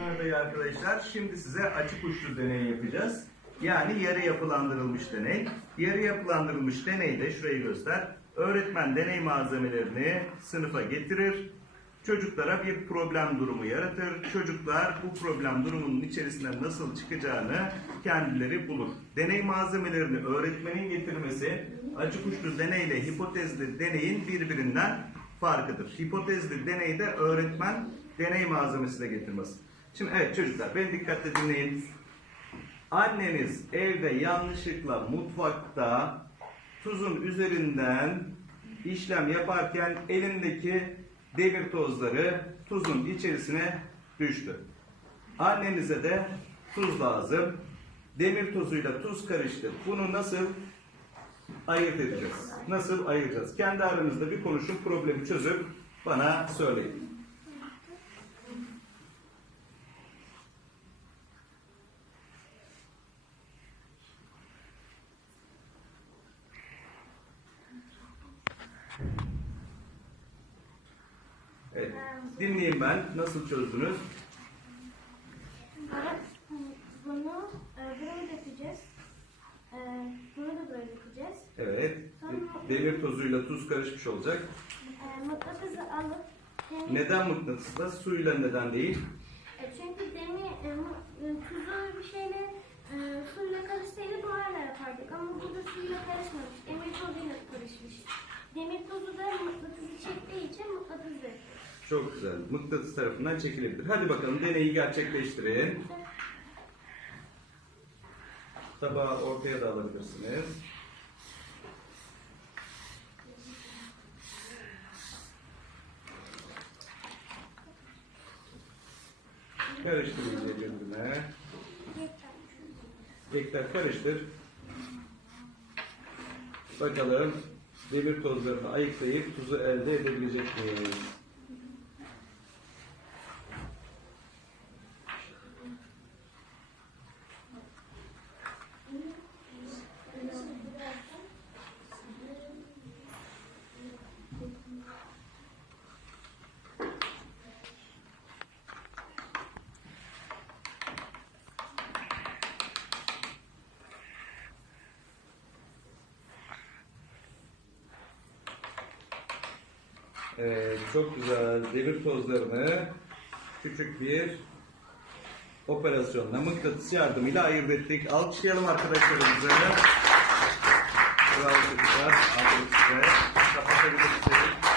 Merhaba arkadaşlar. Şimdi size açık uçlu deney yapacağız. Yani yarı yapılandırılmış deney. Yarı yapılandırılmış deneyde şurayı göster. Öğretmen deney malzemelerini sınıfa getirir. Çocuklara bir problem durumu yaratır. Çocuklar bu problem durumunun içerisinden nasıl çıkacağını kendileri bulur. Deney malzemelerini öğretmenin getirmesi açık uçlu deneyle hipotezli deneyin birbirinden farkıdır. Hipotezli deneyde öğretmen deney malzemesi de. Şimdi evet çocuklar beni dikkatle dinleyin. Anneniz evde yanlışlıkla mutfakta tuzun üzerinden işlem yaparken elindeki demir tozları tuzun içerisine düştü. Annenize de tuz lazım. Demir tozuyla tuz karıştı. Bunu nasıl ayırt edeceğiz? Nasıl ayıracağız? Kendi aranızda bir konuşun, problemi çözüp bana söyleyin. Evet. Dinleyeyim ben. Nasıl çözdünüz? Evet, bunu böyle dökeceğiz. E, bunu da böyle dökeceğiz. Evet. Demir tozuyla tuz karışmış olacak. E, mıknatısı alıp demir, Neden mıknatısla? Suyla neden değil? e, çünkü demir e, mı- e, tuzu bir şeyle e, suyla karışsaydı buharla yapardık ama burada suyla karışmamış. Demir tozuyla karışmış. Demir tozu da mıknatısı çektiği için mıknatıs döküyor. Çok güzel. Mıknatıs tarafından çekilebilir. Hadi bakalım deneyi gerçekleştirin. Tabağı ortaya da alabilirsiniz. Karıştır iyice birbirine. Tekrar karıştır. Bakalım demir tozlarını ayıklayıp tuzu elde edebilecek miyiz? Evet, çok güzel. Demir tozlarını küçük bir operasyonla mıknatıs yardımıyla ayırt ettik. Alkışlayalım arkadaşlarımızı. Bravo çocuklar. Size. Kapatabilirsiniz.